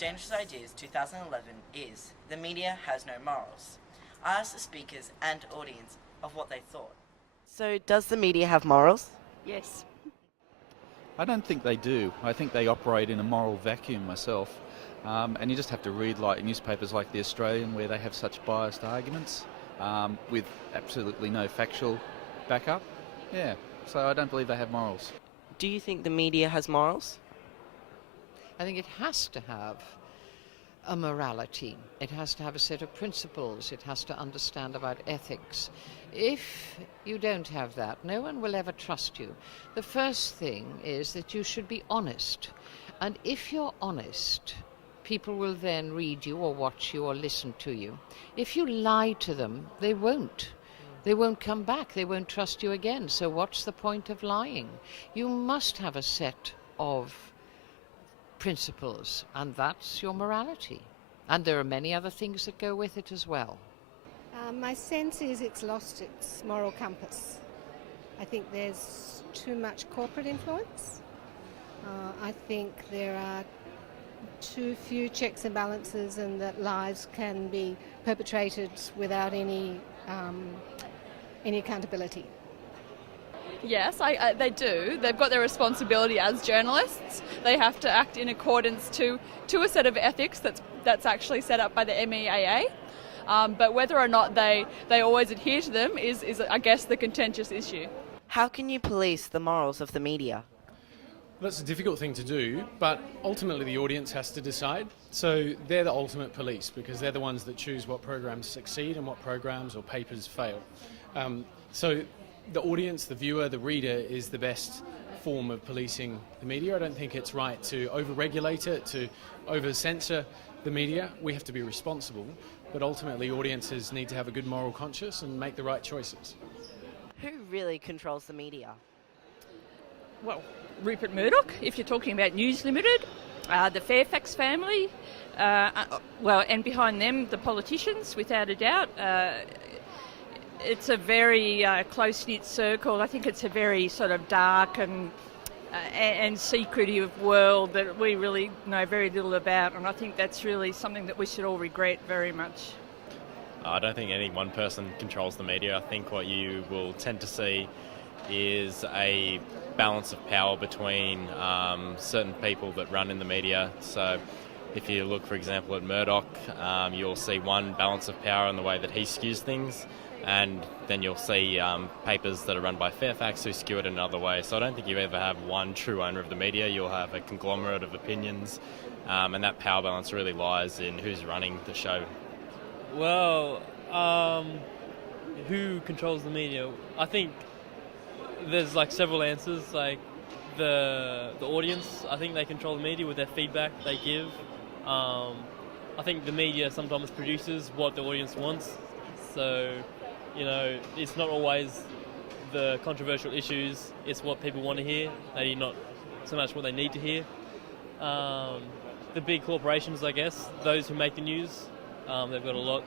Dangerous Ideas 2011 is The Media Has No Morals. I asked the speakers and audience of what they thought. So, does the media have morals? Yes. I don't think they do. I think they operate in a moral vacuum myself. And you just have to read like newspapers like The Australian where they have such biased arguments with absolutely no factual backup. Yeah, so I don't believe they have morals. Do you think the media has morals? I think it has to have a morality. It has to have a set of principles. It has to understand about ethics. If you don't have that, no one will ever trust you. The first thing is that you should be honest. And if you're honest, people will then read you or watch you or listen to you. If you lie to them, they won't. They won't come back. They won't trust you again. So what's the point of lying? You must have a set of principles, and that's your morality. And there are many other things that go with it as well. My sense is it's lost its moral compass. I think there's too much corporate influence. I think there are too few checks and balances, and that lies can be perpetrated without any accountability. Yes, they do. They've got their responsibility as journalists. They have to act in accordance to a set of ethics that's actually set up by the MEAA. But whether or not they always adhere to them is, I guess, the contentious issue. How can you police the morals of the media? That's a difficult thing to do, but ultimately the audience has to decide. So they're the ultimate police because they're the ones that choose what programs succeed and what programs or papers fail. So the audience, the viewer, the reader is the best form of policing the media. I don't think it's right to over-regulate it, to over-censor the media. We have to be responsible, but ultimately audiences need to have a good moral conscience and make the right choices. Who really controls the media? Well, Rupert Murdoch, if you're talking about News Limited, the Fairfax family, and behind them the politicians, without a doubt. It's a very close-knit circle. I think it's a very sort of dark and secretive world that we really know very little about, and I think that's really something that we should all regret very much. I don't think any one person controls the media. I think what you will tend to see is a balance of power between certain people that run in the media. So if you look, for example, at Murdoch, you'll see one balance of power in the way that he skews things, and then you'll see papers that are run by Fairfax who skew it in another way. So I don't think you ever have one true owner of the media. You'll have a conglomerate of opinions, and that power balance really lies in who's running the show. Well, who controls the media? I think there's like several answers. Like the audience, I think they control the media with their feedback they give. I think the media sometimes produces what the audience wants. So, it's not always the controversial issues, it's what people want to hear, maybe not so much what they need to hear. The big corporations, I guess, those who make the news, they've got a lot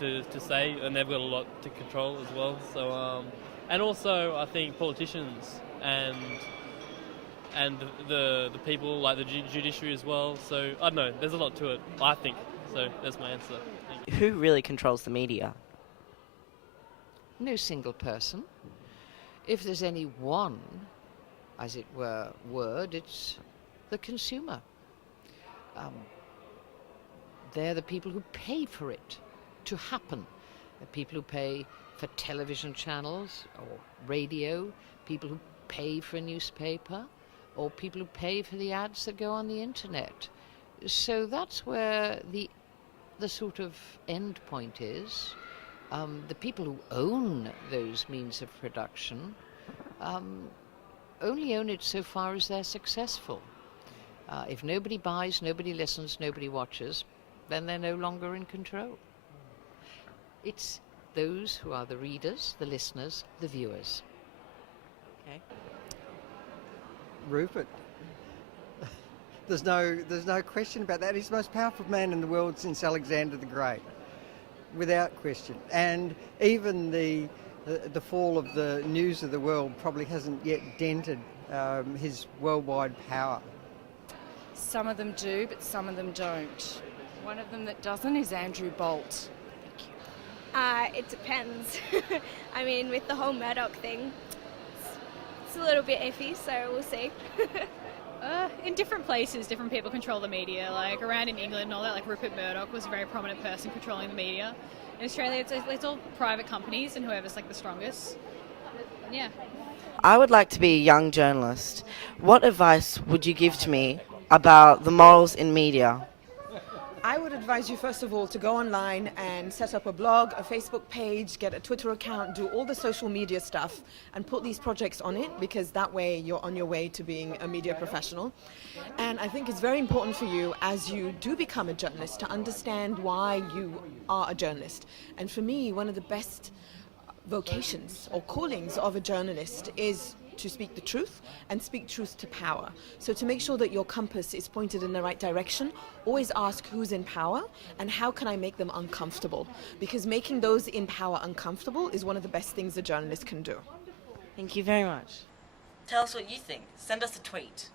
to say, and they've got a lot to control as well. So, and also, I think politicians and the people like the judiciary as well. So, I don't know, there's a lot to it, I think. So, that's my answer. Who really controls the media? No single person. If there's any one, as it were, word, it's the consumer. They're the people who pay for it to happen. The people who pay for television channels or radio, people who pay for a newspaper, or people who pay for the ads that go on the internet. So that's where the sort of end point is. The people who own those means of production only own it so far as they're successful. If nobody buys, nobody listens, nobody watches, then they're no longer in control. It's those who are the readers, the listeners, the viewers. Okay. Rupert. There's no question about that. He's the most powerful man in the world since Alexander the Great, without question. And even the fall of the news of the world probably hasn't yet dented his worldwide power. Some of them do, but some of them don't. One of them that doesn't is Andrew Bolt. It depends. I mean, with the whole Murdoch thing, it's a little bit iffy, so we'll see. In different places, different people control the media. Like around in England and all that, like Rupert Murdoch was a very prominent person controlling the media. In Australia, it's all private companies and whoever's like the strongest. Yeah. I would like to be a young journalist. What advice would you give to me about the morals in media? I would advise you, first of all, to go online and set up a blog, a Facebook page, get a Twitter account, do all the social media stuff and put these projects on it, because that way you're on your way to being a media professional. And I think it's very important for you, as you do become a journalist, to understand why you are a journalist. And for me, one of the best vocations or callings of a journalist is to speak the truth and speak truth to power. So to make sure that your compass is pointed in the right direction, always ask who's in power and how can I make them uncomfortable? Because making those in power uncomfortable is one of the best things a journalist can do. Thank you very much. Tell us what you think. Send us a tweet.